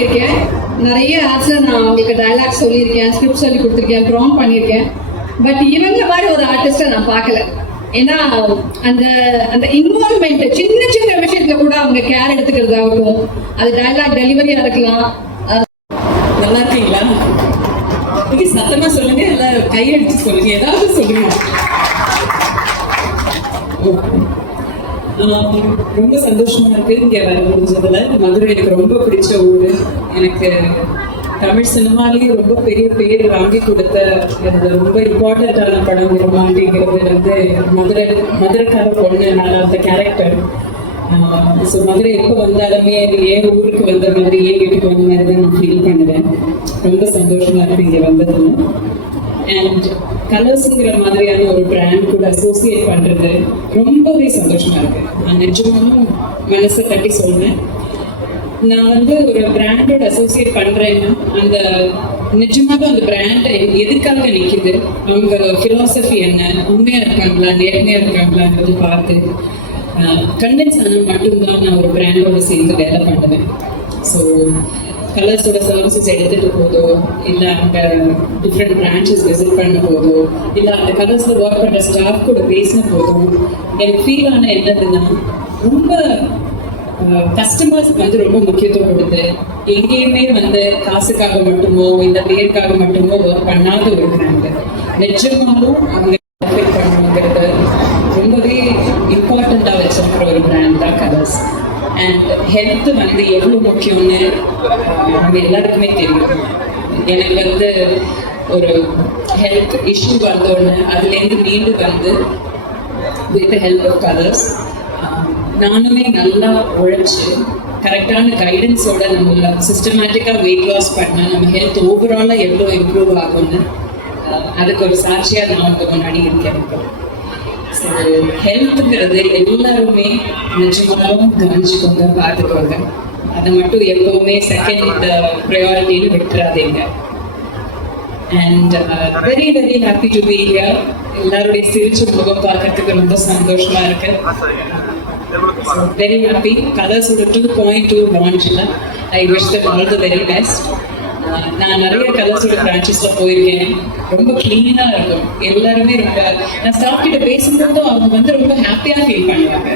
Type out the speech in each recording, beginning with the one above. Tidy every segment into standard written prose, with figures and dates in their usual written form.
பண்ணியிருக்கேன். நிறைய ஆட்ஸில் நான் உங்களுக்கு டைலாக் சொல்லியிருக்கேன், ஸ்கிரிப்ட் சொல்லி கொடுத்துருக்கேன், ப்ராம் பண்ணியிருக்கேன். பட் இவங்க மாதிரி ஒரு ஆர்டிஸ்ட்டை நான் பார்க்கல. ஏன்னா அந்த அந்த இன்வால்மெண்ட் சின்ன சின்ன விஷயத்துல கூட அவங்க கேர் எடுத்துக்கிறதாகட்டும், அது டைலாக் டெலிவரியா இருக்கலாம். நல்லா இருக்கீங்களா? சத்தமா சொல்லுங்க, எல்லாம் கையடிச்சு சொல்லுங்க, ஏதாவது சொல்லுங்க. ரொம்ப சந்தோஷமா இருக்கு இங்க வர முடிஞ்சதுல. மதுரை எனக்கு ரொம்ப பிடிச்ச ஊரு. எனக்கு தமிழ் சினிமாலேயே ரொம்ப பெரிய பேர் வாங்கி கொடுத்த ரொம்ப இம்பார்ட்டண்ட்டான படம் விரும்பாண்டிங்கிறது வந்து மதுரைக்கார பொண்ணு. நான் அந்த கேரக்டர். ஸோ மதுரை எப்போ வந்தாலுமே ஏன் ஊருக்கு வந்த மாதிரி, ஏன் வீட்டுக்கு வந்த மாதிரி தான் நான் ஃபீல் பண்ணுவேன். ரொம்ப சந்தோஷமா இருக்கு இங்கே வந்ததுன்னு. அண்ட் கலர்ஸுங்கிற மாதிரியான ஒரு பிராண்ட் கூட அசோசியேட் பண்ணுறது ரொம்பவே சந்தோஷமா இருக்கு. நான் நிஜமாலும் மனசை தட்டி சொல்றேன். நான் வந்து ஒரு பிராண்டோட அசோசியேட் பண்றேன்னா அந்த நிஜமாக அந்த பிராண்ட் எதுக்காக நிற்குது, அவங்க ஃபிலாசபி என்ன, உண்மையா இருக்காங்களா நேர்மையா இருக்காங்களான்றது பார்த்து கண்டென்ஸ் ஆனால் மட்டும்தான் நான் ஒரு பிராண்டோட சேர்ந்து வேலை பண்ணுவேன். ஸோ கலர்ஸோட சர்வீசஸ் எடுத்துட்டு போதோ, இல்லை அங்கே டிஃப்ரெண்ட் பிரான்ச்சஸ் விசிட் பண்ண போதோ, இல்லை அந்த கலர்ஸில் ஒர்க் பண்ணுற ஸ்டாஃப் கூட பேசின போதோ எனக்கு ஃபீல் ஆன என்னதுன்னா, ரொம்ப கஸ்டமர்ஸ்க்கு வந்து ரொம்ப முக்கியத்துவம் கொடுத்து எங்கேயுமே வந்து காசுக்காக மட்டுமோ இல்லை பேருக்காக மட்டுமோ ஒர்க் பண்ணாத ஒரு பிராண்டு. நிஜமாலும் அவங்க பர்ஃபெக்ட் பண்ணணுங்கிறது ரொம்பவே இம்பார்ட்டண்ட்டாக வச்சிருக்கிற ஒரு பிராண்ட் தான் கலர்ஸ். அண்ட் ஹெல்த் வந்து எவ்வளோ முக்கியம்னு நம்ம எல்லாருக்குமே தெரியும். எனக்கு வந்து ஒரு ஹெல்த் இஷ்யூ வந்தோடனே அதுலேருந்து மீண்டு வந்து வித் ஹெல்ப் ஆஃப் கலர்ஸ் நானுமே நல்லா உழைச்சி கரெக்டான கைடன்ஸோட நம்ம சிஸ்டமேட்டிக்காக வெயிட் லாஸ் பண்ணால் நம்ம ஹெல்த் ஓவராலாக எவ்வளோ இம்ப்ரூவ் ஆகும்னு அதுக்கு ஒரு சாட்சியாக நான் உங்க முன்னாடி இருக்கேன். ஸோ ஹெல்த்துங்கிறது எல்லாருமே நிஜமாலும் கவனிச்சுக்கோங்க, பார்த்துக்கோங்க. அதை மட்டும் எப்பவுமே செகண்ட் ப்ரையாரிட்டின்னு விட்டுறாதீங்க. And very very happy to be here. எல்லாருடைய சிரிச்சு முகம் பார்க்கறதுக்கு ரொம்ப சந்தோஷமா இருக்கு. Very happy. கலர்ஸோட 2.2 லான்ச்சில் I wish them all the very best. நான் நிறைய கலர்ஸோட பிரான்ச்சஸில் போயிருக்கேன். ரொம்ப கிளீனாக இருக்கும். எல்லாருமே ரொம்ப, நான் ஸ்டாஃப் கிட்ட பேசும்போதும் அவங்க வந்து ரொம்ப ஹாப்பியாக ஃபீல் பண்ணுவாங்க.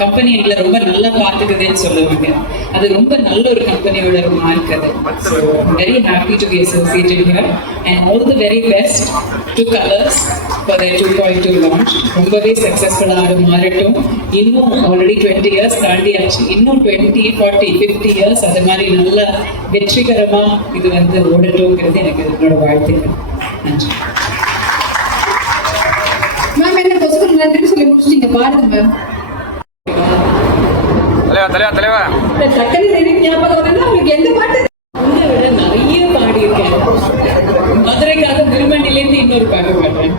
கம்பெனி எங்களை ரொம்ப நல்லா பார்த்துக்குதுன்னு சொல்லுவாங்க. அது ரொம்ப நல்ல ஒரு கம்பெனியோட ஒரு மார்க் அது. So very happy to B associated here and all the very best to colours for their 2.2 launch. ரொம்பவே சக்ஸஸ்ஃபுல்லாக மாறட்டும். இன்னும் ஆல்ரெடி 20 இயர்ஸ் தாண்டியாச்சு. இன்னும் 20, 40, 50 இயர்ஸ் அது மாதிரி நல்ல வெற்றிகரமாக இது வந்து ஓடட்டும்ங்கிறது எனக்கு என்னோட வாழ்த்துக்கள். நன்றி மேம். என்ன பொசுக்கு நன்றி சொல்லி முடிச்சிட்டீங்க, பாருங்க மேம். டக்குனு ஞாபகம் வரணும்னா உங்களுக்கு எந்த பாட்டு? உங்களை விட நிறைய பாடியிருக்கேன். மதுரைக்காக திருமண்டிலேருந்து இன்னொரு பாட்டு பாடுறேன்.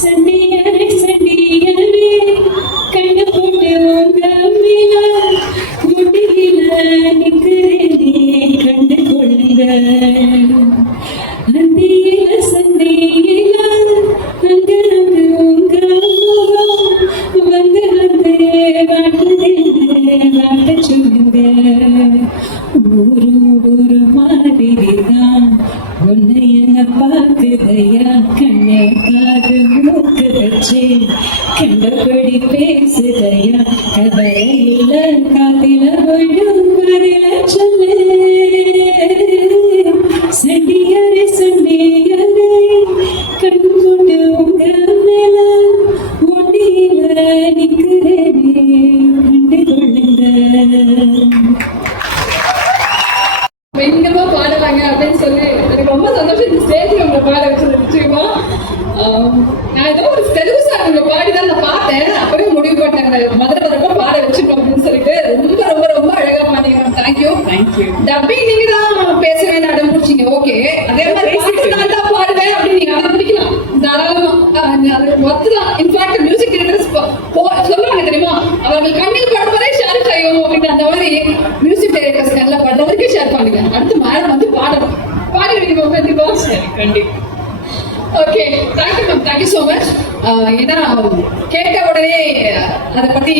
சண்டியரே சண்டியரே கண்ணு போட்டு முடியில நிற்கிறேனே கண்டு கொள்ளுங்க. அந்தியில சந்தியில அங்க உங்க வந்து வந்து வாட்ட சொல்லுங்க. ஒரு ஒரு மாதிரிதான் உன்னை என்ன பார்க்குதையா, கண்ணை காது மூக்கு வச்சு கண்டபடி பேசுதையா, கதையில காதில ஒழும் பதில சொல்லு. சண்டியரே சண்டியரே கண் கொண்டு உங்க மேல ஒண்டியில நிற்கிறேனே கண்டு கொள்ளுங்க. பயங்கரமா பாடுறாங்க அப்படின்னு சொல்லி எனக்கு ரொம்ப சந்தோஷம். இந்த ஸ்டேஜ்ல உங்களை பாட வச்சது நிச்சயமா. நான் ஏதோ ஒரு தெலுங்கு சார் உங்களை பாடிதான் நான் பார்த்தேன். அப்பவே முடிவு பண்ணாங்க மதுரை வரப்ப பாட வச்சுட்டோம் அப்படின்னு சொல்லிட்டு. ரொம்ப ரொம்ப ரொம்ப அழகா பாத்தீங்க. தேங்க்யூ. டப்பிங் நீங்க தான் பேசுவேன் அடம் பிடிச்சிங்க. ஓகே, அதே மாதிரி நான் தான் பாடுவேன் அப்படின்னு நீங்க அதை பிடிக்கலாம் தாராளமா. ஒத்துதான். இன்ஃபேக்ட் மியூசிக் டைரக்டர்ஸ் சொல்லுவாங்க தெரியுமா, அவர்கள் கண்ணில் படுவதை ஷேர் செய்யும் அப்படின்னு. அந்த மாதிரி மியூசிக் டைரக்டர்ஸ் கண்ணில் படுறதுக்கு ஷேர் பண்ணுங்க. அடுத்து மேடம் வந்து பாடணும். பாடிடுவீங்க கண்டிப்பா? கண்டிப்பா. Okay, thank you ma'am. Thank you so much. ஏன்னா கேட்ட உடனே அதை பத்தி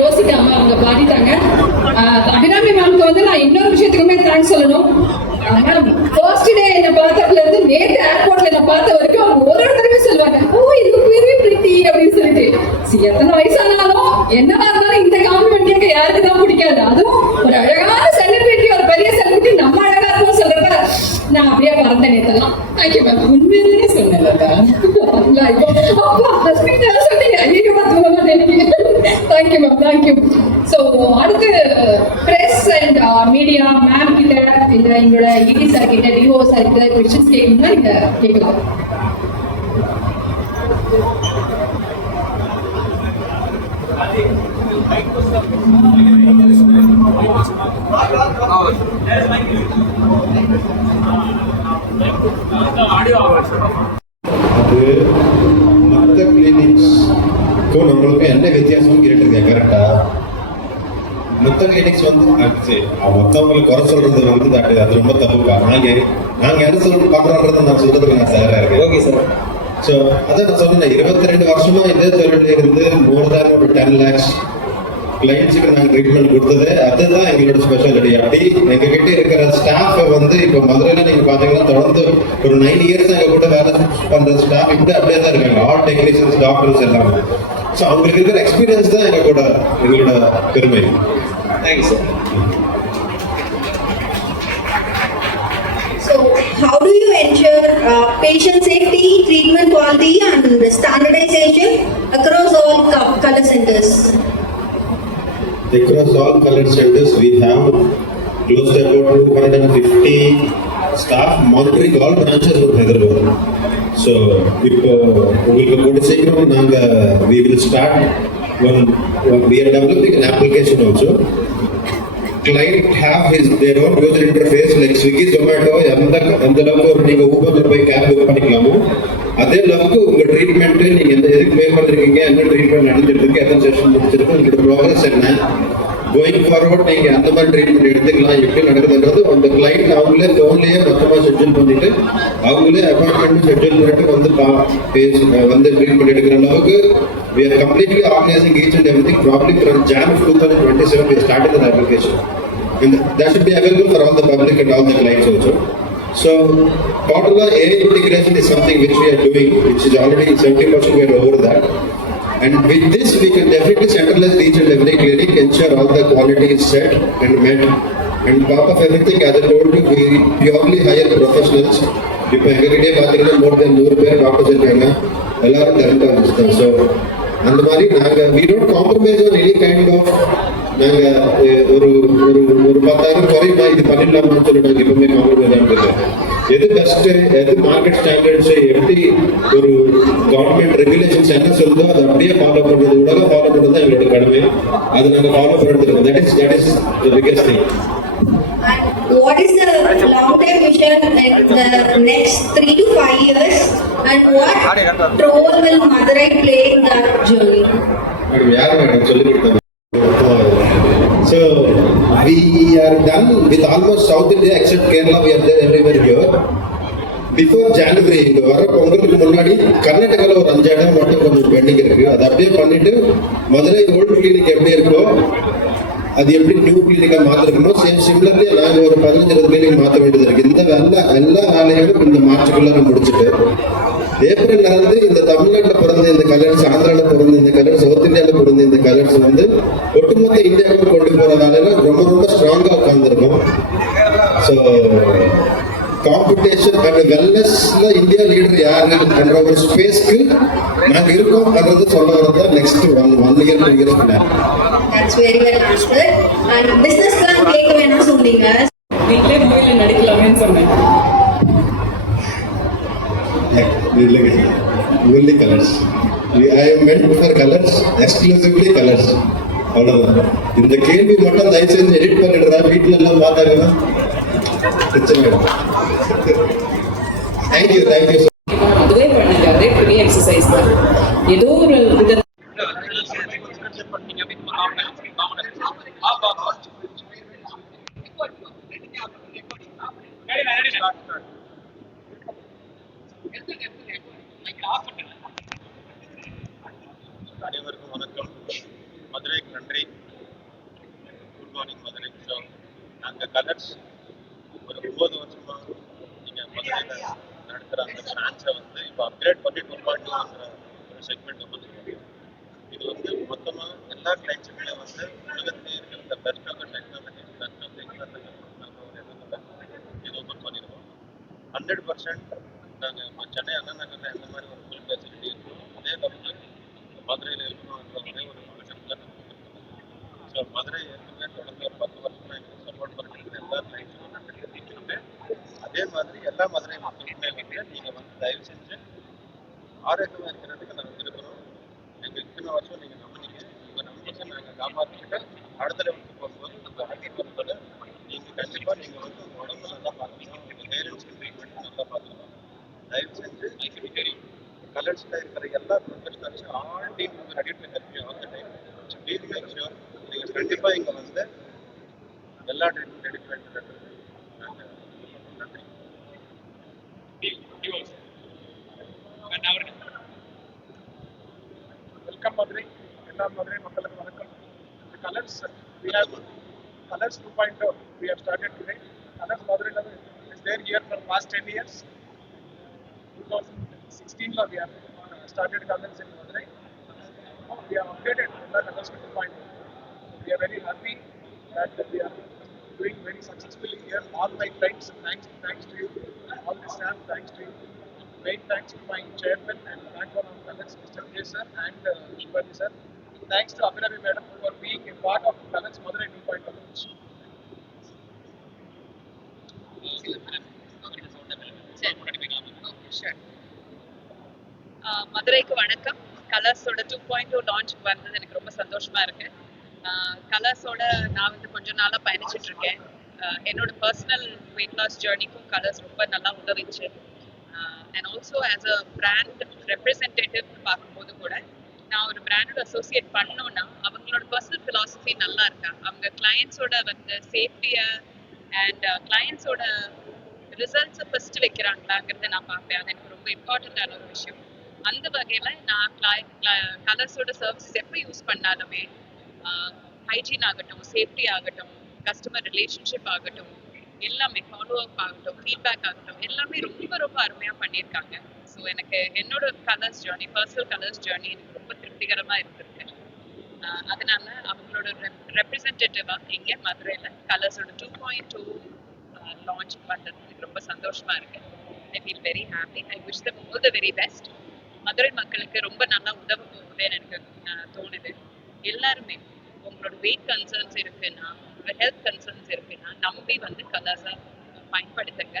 யோசிக்காம அவங்க பாடிட்டாங்க. அபிராமி மேம்க்கு தேங்க்ஸ் சொல்லணும். ஃபர்ஸ்ட் டே என்ன பார்த்ததுல இருந்து நேத்து ஏர்போர்ட்ல என்ன பார்த்த வரைக்கும் அவங்க ஒரு தடவை சொல்லுவாங்க, ஓ இது வெரி பிரிட்டி அப்படின்னு சொல்லிட்டு. சரி, எத்தனை வயசானாலும் என்னவா இருந்தாலும் இந்த காம்ப்ளிமெண்ட் கேட்க யாருக்கு தான் பிடிக்காது. அதுவும் ஒரு அழகான செலிபிரிட்டி, ஒரு பெரிய செலிபிரிட்டி நம்ம அழகா இருக்கும் சொல்றப்ப நான் அப்படியே மறந்தேன் நேத்தெல்லாம். Thank you ma'am. உண்மையிலேயே சொன்னேன்லக்கா. Thank you ma'am, thank you. ஸோ அடுத்து பிரஸ் அண்ட் மீடியா மேம் கிட்ட இல்ல எங்களோட இடி சார் கிட்ட, டிஓ சார் கிட்ட கொஸ்டின்ஸ் கேட்கணும்னா நீங்க கேட்கலாம். அது மற்ற கிளினிக்ஸ்க்கும் நம்மளுக்கும் என்ன வித்தியாசம்னு கேட்டிருக்கேன் கரெக்டா? மொத்த கிளினிக்ஸ் வந்து மொத்தவங்களுக்கு குறை சொல்றது வந்து அது ரொம்ப தப்புக்கா. நாங்க என்ன சொல்றது பண்றோன்றதை நான் சொல்றதுக்கு நான் தயாரா இருக்கேன். Okay sir. ஸோ அதான் நான் சொன்னேன், 22 வருஷமா இதே தொழில் இருந்து மோர் தேன் ஒரு 10 lakhs கிளைண்ட்ஸுக்கு நாங்கள் ட்ரீட்மெண்ட் கொடுத்தது. அதுதான் எங்களோட ஸ்பெஷாலிட்டி. அப்படி எங்ககிட்ட இருக்கிற ஸ்டாஃப் வந்து இப்போ மதுரையில் நீங்கள் பார்த்தீங்கன்னா தொடர்ந்து ஒரு 9 years எங்கள் கூட வேலை பண்ணுற ஸ்டாஃப் இப்படி அப்படியே தான் இருக்காங்க. ஆல் டெக்னீஷியன்ஸ், டாக்டர்ஸ் எல்லாம். ஸோ அவங்களுக்கு இருக்கிற எக்ஸ்பீரியன்ஸ் தான் எங்களோட பெருமை. Thank you sir. So, how do you ensure patient safety, treatment quality, and standardization across all color centers? Across all color centers, we have close to about 250 staff monitoring all branches of Hyderabad. So, இப்போ உங்களுக்கு கூட சீக்கிரம் we will start we are developing an application also. Client have their own user interface like Swiggy, Zomato. எந்த அளவுக்கு ஒரு நீங்க ஊபர்ல போய் cab book பண்ணிக்கலாமோ அதே அளவுக்கு உங்க ட்ரீட்மெண்ட் நீங்க எதுக்கு பே பண்ணிருக்கீங்க, என்ன ட்ரீட்மெண்ட் நடந்துட்டு இருக்கு, எத்தனை செஷன் முடிச்சிருக்கு, உங்களோட ப்ரோக்ரஸ் என்ன, கோயிங் ஃபார்வர்ட் நீங்க அந்த மாதிரி ட்ரீட்மெண்ட் எடுத்துக்கலாம், எப்படி நடக்குதுன்றது அந்த கிளைண்ட் அவங்களே ஃபோன்லயே மொத்தமா ஷெட்யூல் பண்ணிட்டு அவங்களே அப்பாயின்மெண்ட் ஷெட்யூல் பண்ணிட்டு வந்து ட்ரீட்மெண்ட் எடுக்கிற அளவுக்கு we are completely organizing each and everything. Probably from Jan of 2027 we started the application, and that should be available for all the public and all the clients also. So Portala AI integration is something which we are doing, which is already 70% we are over that. And with this, we can definitely centralize each and every clinic, ensure all the quality is set and met. And top of everything, as I told you, we purely hire professionals. இப்போ எங்ககிட்டே பார்த்தீங்கன்னா more than 100 பேர் doctors இருக்காங்க, எல்லாரும் டேலண்டாக தான். So அந்த மாதிரி நாங்கள் we don't compromise on any kind of நாங்கள் ஒரு 10,000 குறையுமா இது பண்ணிடலாமான்னு சொல்லி நாங்கள் எப்பவுமே காம்ப்ரமைஸ் ஆனது. எது பெஸ்ட், எது மார்க்கெட் ஸ்டாண்டர்ட்ஸ், எப்படி ஒரு கவர்மெண்ட் ரெகுலேஷன்ஸ் என்ன சொல்லுதோ அதை அப்படியே ஃபாலோ பண்ணுறது, உலக ஃபாலோ பண்ணுறது தான் எங்களோட கடமை. அதை நாங்கள் ஃபாலோ பண்ணுறதுக்கு that is the biggest thing. And what is the long-term vision in the next 3 to 5 years, and what role will Madurai play in that journey? யார் மேடம் சொல்லி கொடுத்தாங்க? So we are done with almost South India except Kerala. We are there everywhere here. Before January இந்த வர பொங்கலுக்கு முன்னாடி கர்நாடகாவில் ஒரு 5 இடம் மட்டும் கொஞ்சம் பெண்டிங் இருக்கு. அதை அப்படியே பண்ணிட்டு மதுரை ஓல்டு கிளினிக் எப்படி இருக்கோ அது எப்படி நியூ கிளினிக்கா மாத்திருக்கணும், சிமிலர்லி நாங்கள் ஒரு 15-20 கிளினிக் மாற்ற வேண்டியது இருக்கு. இந்த எல்லா வேலைகளும் இந்த மார்ச்சுக்குள்ள முடிச்சுட்டு ஏப்ரல் இருந்து இந்த தமிழ்நாட்டில் பிறந்த இந்த கலர்ஸ், ஆந்திராவில் பிறந்த இந்த கலர்ஸ், சவுத் இந்தியாவில் பிறந்த இந்த கலர்ஸ் வந்து ஒட்டுமொத்த இந்தியாவுக்கு கொண்டு போற வேலையில ரொம்ப ரொம்ப ஸ்ட்ராங்கா உட்கார்ந்துருக்கும். ஸோ காம்படிஷன் அண்ட் வெல்னஸ்ல இந்தியா லீடர் யாரு என்ற ஒரு ஸ்பேஸ்க்கு நாங்க இருக்கோம் அதாவது சொல்ல வரது நெக்ஸ்ட் 1 year 2 years பின்னாடி. That's very well answered. And business plan கேட்க வேணாம் சொன்னீங்க. வீட்டிலே மூவில நடிக்கலாமேன்னு சொன்னேன். Only colors. I am meant for colors, exclusively colors. அவ்வளவுதான். இந்த கேள்வி மட்டும் தயவு செஞ்சு எடிட் பண்ணிடுறா, வீட்டுல எல்லாம் பார்த்தாங்கன்னா பிரச்சனை. தேங்க்யூ. அதுவே பண்ணுங்க, அதே பெரிய எக்ஸசைஸ் தான். ஏதோ ஒரு அனைவருக்கும் வணக்கம். மதுரைக்கு நன்றி. Good morning Madurai. ஸோ நாங்கள் கலர்ஸ் 9 வருஷமா நீங்கள் மதுரையில் நடக்கிற அந்த பிரான்ச்சை வந்து இப்போ அப்கிரேட் பண்ணி 2.2ங்கிற ஒரு செக்மெண்ட் வந்து இது வந்து மொத்தமாக எல்லா கிளைண்ட்ஸுமே வந்து உலகத்திலே இருக்கிற இந்த best of technology best of infrastructure ஒரு எண்ணத்தில் இது ஓப்பன் பண்ணியிருக்கோம். 100% நாங்கள் இப்போ சென்னை அண்ணா நகரில் எந்த மாதிரி ஒரு ஃபுல் ஃபெசிலிட்டி இருக்கோ அதே லெவலில் மதுரையில் இருக்கணுன்ற ஒரே ஒரு கான்செப்டில் நம்ம கொடுத்துருக்கோம். ஸோ மதுரை ஏற்கனவே தொடர்ந்து ஒரு 10 வருஷமாக எங்களுக்கு சப்போர்ட் பண்ணிட்டு எல்லா கிளைண்ட்ஸுக்கும் நாங்கள் தெரிவிக்கணுமே அதே மாதிரி எல்லா மதுரை மக்களுக்குமே வந்து நீங்கள் வந்து தயவு செஞ்சு ஆரோக்கியமாக இருக்கிறதுக்கு நாங்கள் இருக்கணும். எங்கள் இத்தனை வருஷம் நீங்கள் நம்பினீங்க உங்கள் நம்பிக்கை நாங்கள் காப்பாற்றிக்கிட்டு அடுத்த லெவலுக்கு போகும்போது உங்கள் ஆரோக்கியத்தோட நீங்கள் கண்டிப்பாக நீங்கள் வந்து உங்கள் உடம்பு நல்லா பார்த்துக்கணும். உங்கள் பேரண்ட்ஸ்க்கு ட்ரீட்மெண்ட் நல்லா பார்த்துக்கணும். தயவு செஞ்சு கலர்ஸில் இருக்கிற எல்லா ப்ரொஃபஷனல்ஸும் all team ready to help you all the time. So please make sure நீங்கள் கண்டிப்பாக இங்கே வந்து எல்லா ட்ரீட்மெண்ட் ரெடி பண்ணிட்டு நாங்கள் நன்றி. Welcome Madurai. எல்லா மதுரை மக்களுக்கு வணக்கம். The colors we have colors 2.0 we have started today. Colors Madurai level is there here for past 10 years. 2016 we have started colors in Madurai. We have updated the colors to 2.0. We are very happy that we are doing very successfully here. All my friends, thanks to you, all the staff, thanks to you. Great thanks to my chairman and backbone of Colors, Mr. K. sir and Shivani sir. Thanks to Abhinavi madam for being a part of Colors Madurai 2.0. மதுரைக்கு வணக்கம். கலர்ஸோட 2.0 லான்ச்சுக்கு வந்தது எனக்கு ரொம்ப சந்தோஷமா இருக்கு. கலர்ஸோட நான் வந்து கொஞ்ச நாளாக பயணிச்சுட்டு இருக்கேன். என்னோட பர்சனல் வெயிட் லாஸ் ஜேர்னிக்கும் கலர்ஸ் ரொம்ப நல்லா உதவிச்சு. And also as a brand representative பார்க்கும்போது கூட நான் ஒரு பிராண்டோட அசோசியேட் பண்ணோன்னா அவங்களோட பர்சனல் ஃபிலாசபி நல்லா இருக்கா, அவங்க கிளையண்ட்ஸோட வந்து சேஃப்டியை அண்ட் கிளையண்ட்ஸோட ரிசல்ட்ஸை ஃபர்ஸ்ட் வைக்கிறாங்களாங்கிறத நான் பார்ப்பேன். அது எனக்கு ரொம்ப இம்பார்ட்டண்ட்டான ஒரு விஷயம். அந்த வகையில் நான் கலர்ஸோட சர்வீசஸ் எப்போ யூஸ் பண்ணாலுமே ஹைஜீன் ஆகட்டும், சேஃப்டி ஆகட்டும், கஸ்டமர் ரிலேஷன்ஷிப் ஆகட்டும், எல்லாமே ஃபாலோ அப் ஆகட்டும், ஃபீட்பேக் ஆகட்டும், எல்லாமே ரொம்ப ரொம்ப அருமையாக பண்ணியிருக்காங்க. ஸோ எனக்கு என்னோட colours journey, personal colours journey எனக்கு ரொம்ப திருப்திகரமாக இருந்திருக்கு. அதனால அவங்களோட ரெப்ரசன்டேட்டிவாக இங்கே மதுரையில் கலர்ஸோட 2.2 லான்ச் பண்ணுறது எனக்கு ரொம்ப சந்தோஷமாக இருக்கு. I feel very happy. I wish them all the very best. Madurai மக்களுக்கு ரொம்ப நல்லா உதவ போகுதுன்னு எனக்கு தோணுது. எல்லாருமே உங்களோட வெயிட் கன்சர்ன்ஸ் இருக்குன்னா, உங்களோட ஹெல்த் கன்சர்ன்ஸ் இருக்குன்னா நம்பி வந்து கலர்ஸை பயன்படுத்துங்க.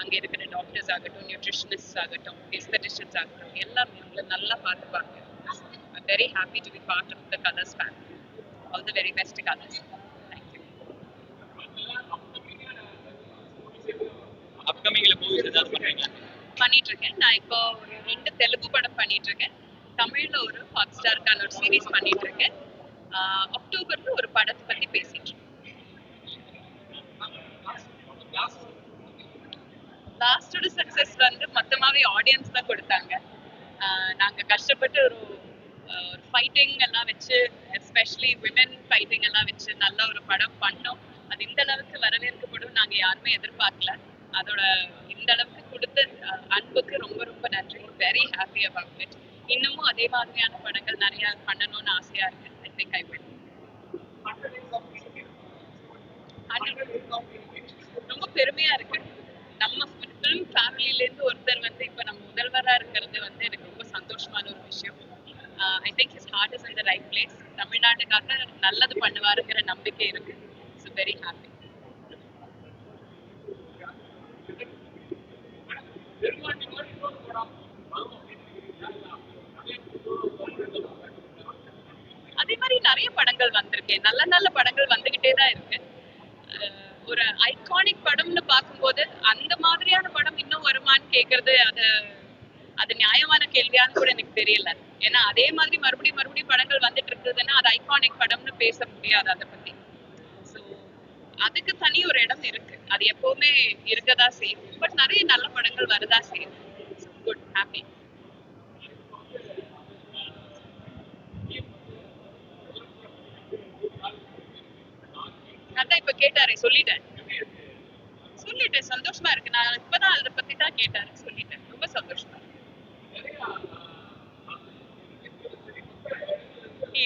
அங்கே இருக்கிற டாக்டர்ஸ் ஆகட்டும், நியூட்ரிஷனிஸ்ட் ஆகட்டும், எஸ்தட்டிஷியன்ஸ் ஆகட்டும், எல்லாமே உங்களை நல்லா பார்த்துப்பாங்க. I'm very happy to be part of the Colours family. All the very best Colours. Thank you. அப்கமிங்ல மூவிஸ் ஏதாவது பண்ணுறீங்க? பண்ணிட்டு இருக்கேன். நான் இப்போ ஒரு 2 தெலுங்கு படம் பண்ணிட்டு இருக்கேன். தமிழ்ல ஒரு ஹாட் ஸ்டாருக்கான ஒரு சீரீஸ் பண்ணிட்டு இருக்கேன். அக்டோபர்ல ஒரு படத்தை பத்தி பேசிட்டு இருக்கேன். லாஸ்டோட சக்சஸ் வந்து மொத்தமாவே ஆடியன்ஸ் தான் கொடுத்தாங்க. நாங்க கஷ்டப்பட்டு ஒரு ஃபைட்டிங் எல்லாம் வச்சு, எஸ்பெஷலி விமென் ஃபைட்டிங் எல்லாம் வச்சு நல்ல ஒரு படம் பண்ணோம். அது இந்த அளவுக்கு வரவேற்கப்படும் நாங்க யாருமே எதிர்பார்க்கல. அதோட இந்த அளவுக்கு கொடுத்த அன்புக்கு ரொம்ப ரொம்ப நன்றி. Very happy about it. இன்னமும் அதே மாதிரியான படங்கள் நிறைய பண்ணணும்னு ஆசையா இருக்கு. I think I will. ரொம்ப பெருமையா இருக்கு. நம்ம ஃபிலிம் ஃபேமிலியிலேருந்து ஒருத்தர் வந்து இப்போ நம்ம முதல்வராக இருக்கிறது வந்து எனக்கு ரொம்ப சந்தோஷமான ஒரு விஷயம். I think his heart is in the right place. தமிழ்நாட்டுக்காக நல்லது பண்ணுவாருங்கிற நம்பிக்கை இருக்கு. So very happy. அதே மாதிரி நிறைய படங்கள் வந்திருக்கேன். நல்ல நல்ல படங்கள் வந்துகிட்டே தான் இருக்கு. ஒரு ஐகானிக் படம்னு பார்க்கும்போது அந்த மாதிரியான படம் இன்னும் வருமானு கேட்கறது அது நியாயமான கேள்வியான்னு கூட எனக்கு தெரியல. ஏன்னா அதே மாதிரி மறுபடியும் படங்கள் வந்துட்டு இருக்குதுன்னா அது ஐகானிக் படம்னு பேச முடியாது அதை பத்தி. ஸோ அதுக்கு தனி ஒரு இடம் இருக்கு. அது எப்பவுமே இருக்கதா செய்யும். பட் நிறைய நல்ல படங்கள் வரதா செய்யும். Good, happy. அதான் இப்ப கேட்டாரே, சொல்லிட்டேன். சொல்லிட்டேன், சந்தோஷமா இருக்கு. நான் இப்பதான் அதை பத்தி தான் கேட்டாரு, சொல்லிட்டேன். ரொம்ப சந்தோஷமா இருக்கு.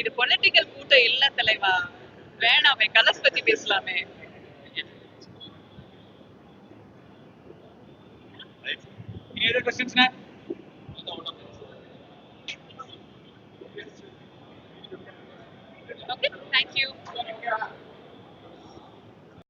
இது பொலிட்டிக்கல் கூட்டம் இல்ல தலைவா, வேணாமே, கலர்ஸ் பத்தி பேசலாமே. Any other questions, Nat?